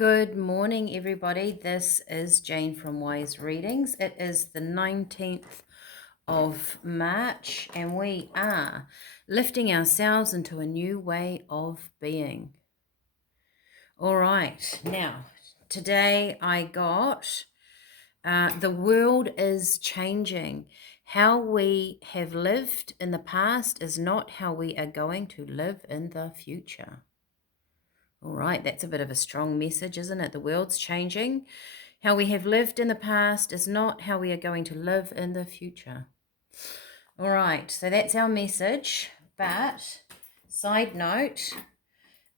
Good morning, everybody. This is Jane from Wise Readings. It is the 19th of March, and we are lifting ourselves into a new way of being. All right, now, today I got the world is changing. How we have lived in the past is not how we are going to live in the future. All right, that's a bit of a strong message, isn't it? The world's changing. How we have lived in the past is not how we are going to live in the future. All right, so that's our message. But, side note,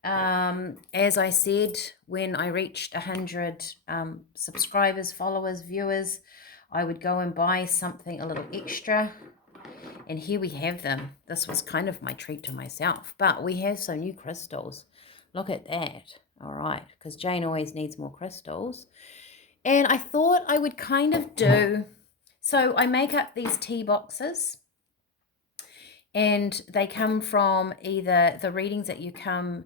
as I said, when I reached 100 subscribers, followers, viewers, I would go and buy something a little extra. And here we have them. This was kind of my treat to myself. But we have some new crystals. Look at that. All right, because Jane always needs more crystals. And I thought I would kind of do... So I make up these tea boxes. And they come from either the readings that you come...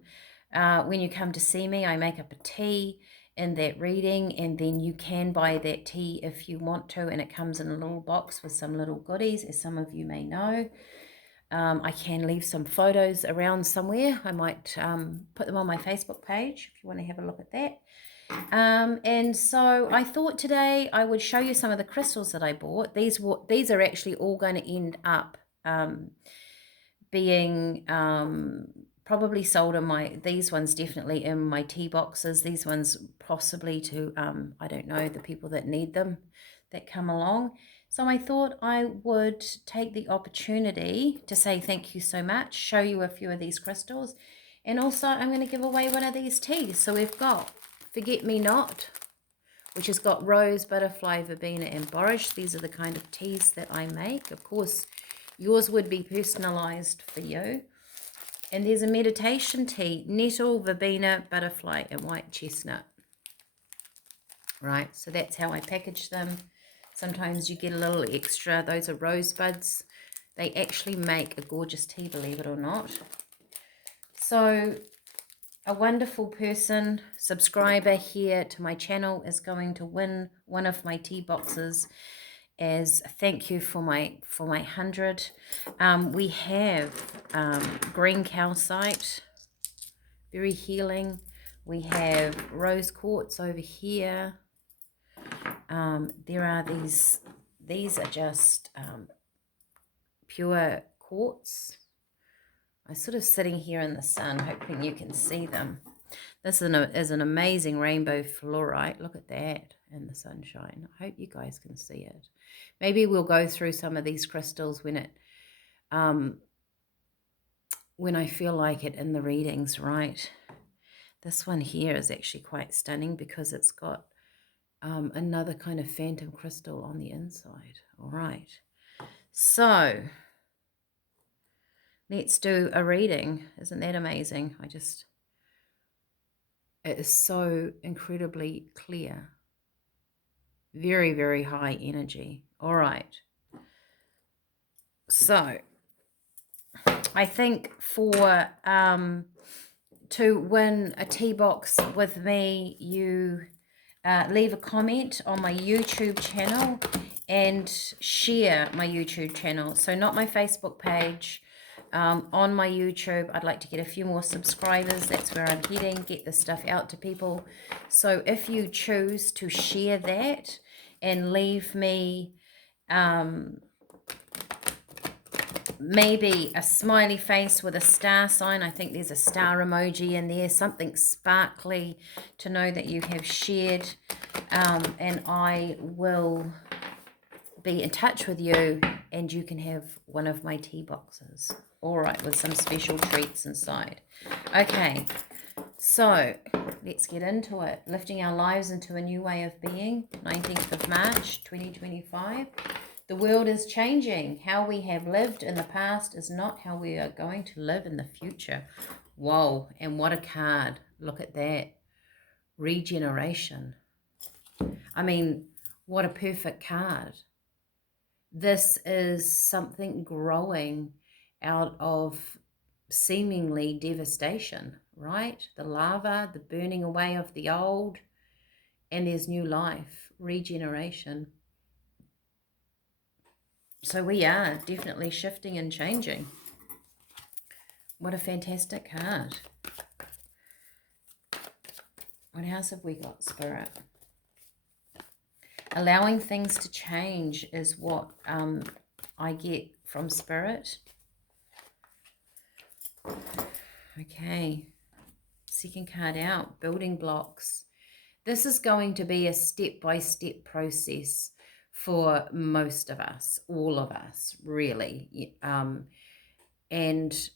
when you come to see me, I make up a tea in that reading, and then you can buy that tea if you want to, and it comes in a little box with some little goodies, as some of you may know. I can leave some photos around somewhere. I might put them on my Facebook page if you want to have a look at that. And so I thought today I would show you some of the crystals that I bought. These are actually all going to end up being probably sold in these ones definitely in my tea boxes. These ones possibly to, I don't know, the people that need them that come along. So I thought I would take the opportunity to say thank you so much, show you a few of these crystals, and also I'm going to give away one of these teas. So we've got Forget Me Not, which has got rose, butterfly, verbena, and borage. These are the kind of teas that I make. Of course, yours would be personalized for you. And there's a meditation tea, nettle, verbena, butterfly, and white chestnut. Right, so that's how I package them. Sometimes you get a little extra. Those are rosebuds. They actually make a gorgeous tea, believe it or not. So a wonderful person, subscriber here to my channel, is going to win one of my tea boxes as a thank you for my 100. We have green calcite, very healing. We have rose quartz over here. There are these are just pure quartz. I'm sort of sitting here in the sun, hoping you can see them. This is an amazing rainbow fluorite. Look at that in the sunshine. I hope you guys can see it. Maybe we'll go through some of these crystals when I feel like it in the readings, right? This one here is actually quite stunning because it's got another kind of phantom crystal on the inside. All right. So let's do a reading. Isn't that amazing? It is so incredibly clear. Very, very high energy. All right. So I think for to win a tea box with me, you leave a comment on my YouTube channel and share my YouTube channel. So not my Facebook page, on my YouTube. I'd like to get a few more subscribers. That's where I'm heading, get this stuff out to people. So if you choose to share that and leave me maybe a smiley face with a star sign. I think there's a star emoji in there, something sparkly to know that you have shared, and I will be in touch with you and you can have one of my tea boxes. All right, with some special treats inside. Okay, so let's get into it. Lifting our lives into a new way of being, 19th of March, 2025. The world is changing. How we have lived in the past is not how we are going to live in the future. Whoa, and what a card. Look at that. Regeneration. I mean, what a perfect card. This is something growing out of seemingly devastation, right? The lava, the burning away of the old, and there's new life, regeneration. So we are definitely shifting and changing. What a fantastic card. What else have we got, Spirit? Allowing things to change is what I get from Spirit. Okay. Second card out, building blocks. This is going to be a step-by-step process for most of us, all of us, really. And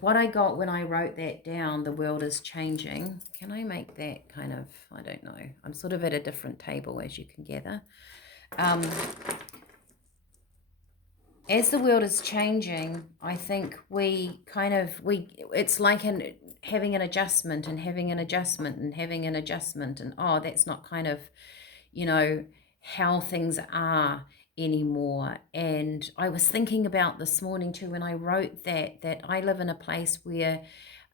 what I got when I wrote that down, the world is changing. Can I make that kind of, I don't know. I'm sort of at a different table, as you can gather. As the world is changing, I think it's like having an adjustment and having an adjustment and having an adjustment. And, oh, that's not kind of, how things are anymore. And I was thinking about this morning too, when I wrote that I live in a place where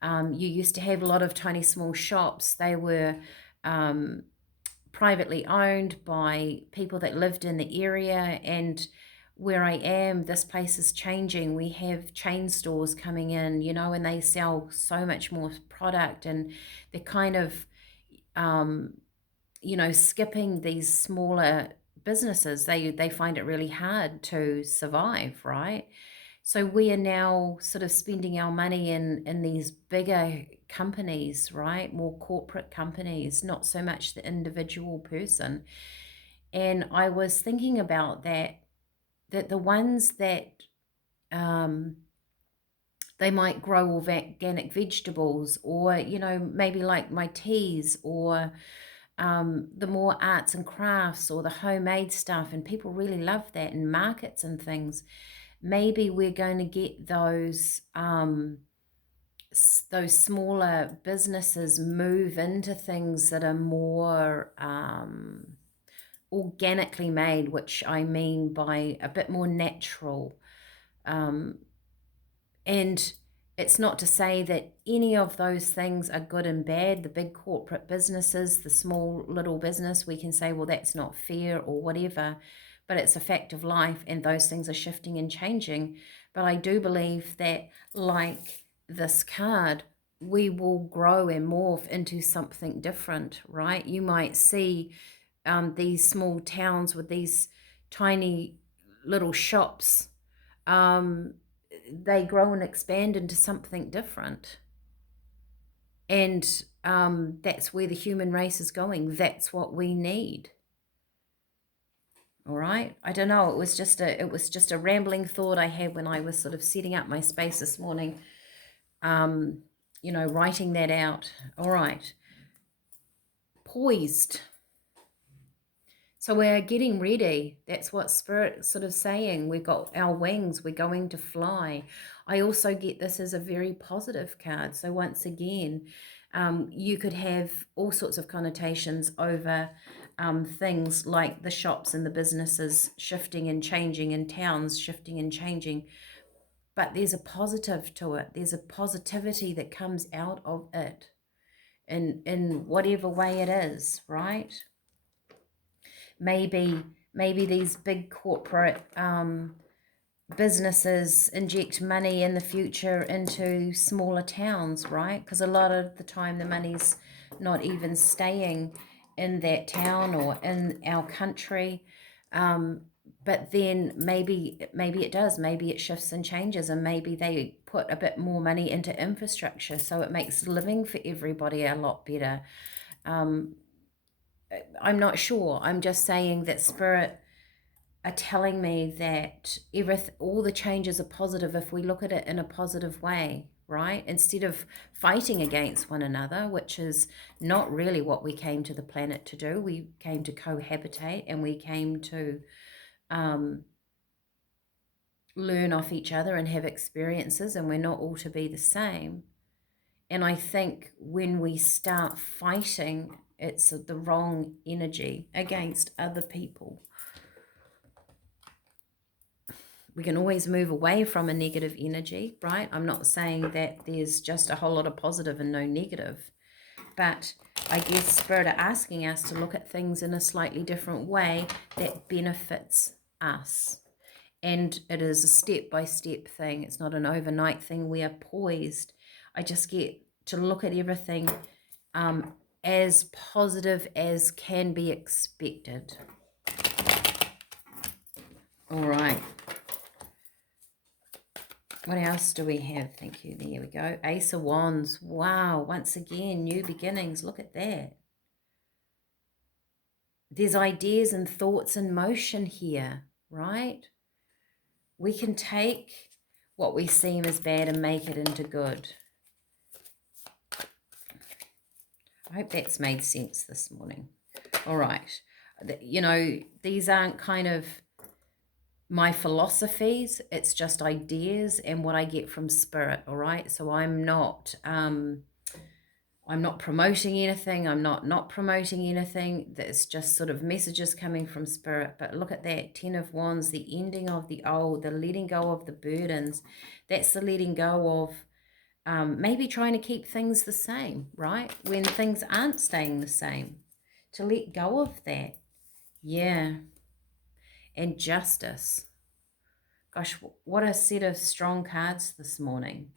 you used to have a lot of tiny small shops. They were privately owned by people that lived in the area, and where I am, this place is changing. We have chain stores coming in, and they sell so much more product, and they're kind of skipping these smaller businesses. They find it really hard to survive, right? So we are now sort of spending our money in these bigger companies, right? More corporate companies, not so much the individual person. And I was thinking about that the ones that they might grow organic vegetables, or maybe like my teas, or the more arts and crafts, or the homemade stuff, and people really love that in markets and things. Maybe we're going to get those smaller businesses move into things that are more organically made, which I mean by a bit more natural. And it's not to say that any of those things are good and bad. The big corporate businesses, the small little business, we can say, well, that's not fair or whatever, but it's a fact of life, and those things are shifting and changing. But I do believe that, like this card, we will grow and morph into something different, right? You might see these small towns with these tiny little shops. They grow and expand into something different. And that's where the human race is going. That's what we need. All right. I don't know. It was just a rambling thought I had when I was sort of setting up my space this morning. Writing that out. All right. Poised. So we're getting ready. That's what Spirit's sort of saying. We've got our wings. We're going to fly. I also get this as a very positive card. So once again, you could have all sorts of connotations over things like the shops and the businesses shifting and changing, and towns shifting and changing. But there's a positive to it. There's a positivity that comes out of it in whatever way it is, right? Maybe these big corporate businesses inject money in the future into smaller towns, right? Because a lot of the time the money's not even staying in that town or in our country. But then maybe it does. Maybe it shifts and changes, and maybe they put a bit more money into infrastructure, so it makes living for everybody a lot better. I'm not sure. I'm just saying that Spirit are telling me that all the changes are positive if we look at it in a positive way, right? Instead of fighting against one another, which is not really what we came to the planet to do. We came to cohabitate, and we came to learn off each other and have experiences, and we're not all to be the same. And I think when we start fighting, it's the wrong energy against other people. We can always move away from a negative energy, right? I'm not saying that there's just a whole lot of positive and no negative, but I guess Spirit are asking us to look at things in a slightly different way that benefits us. And it is a step-by-step thing. It's not an overnight thing. We are poised. I just get to look at everything as positive as can be expected. All right. What else do we have? Thank you. There we go. Ace of Wands. Wow. Once again, new beginnings. Look at that. There's ideas and thoughts in motion here, right? We can take what we seem as bad and make it into good. I hope that's made sense this morning. All right. You know, these aren't kind of my philosophies. It's just ideas and what I get from Spirit, all right? So I'm not promoting anything. I'm not promoting anything. There's just sort of messages coming from Spirit. But look at that, 10 of Wands, the ending of the old, the letting go of the burdens. That's the letting go of maybe trying to keep things the same, right? When things aren't staying the same. To let go of that. Yeah. And justice. Gosh, what a set of strong cards this morning.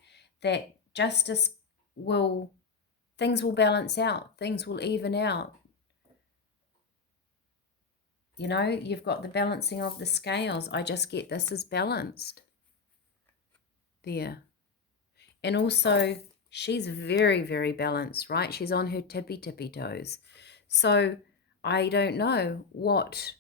That justice will, things will balance out. Things will even out. You know, you've got the balancing of the scales. I just get this as balanced. There. And also, she's very, very balanced, right? She's on her tippy toes. So I don't know what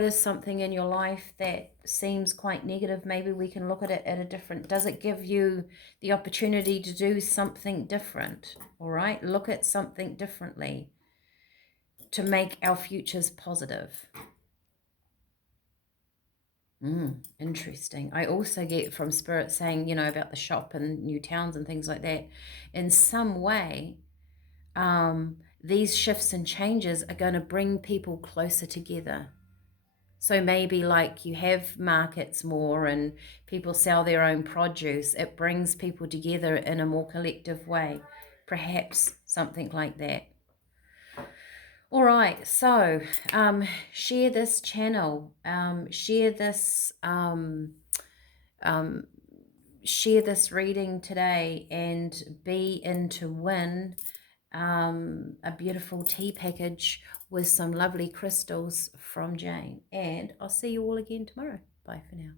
is something in your life that seems quite negative. Maybe we can look at it at a different, does it give you the opportunity to do something different? All right, look at something differently to make our futures positive. Interesting. I also get from Spirit saying, you know, about the shop and new towns and things like that. In some way, these shifts and changes are going to bring people closer together. So maybe like you have markets more and people sell their own produce. It brings people together in a more collective way. Perhaps something like that. All right, so share this channel, share this reading today, and be in to win a beautiful tea package with some lovely crystals from Jane. And I'll see you all again tomorrow. Bye for now.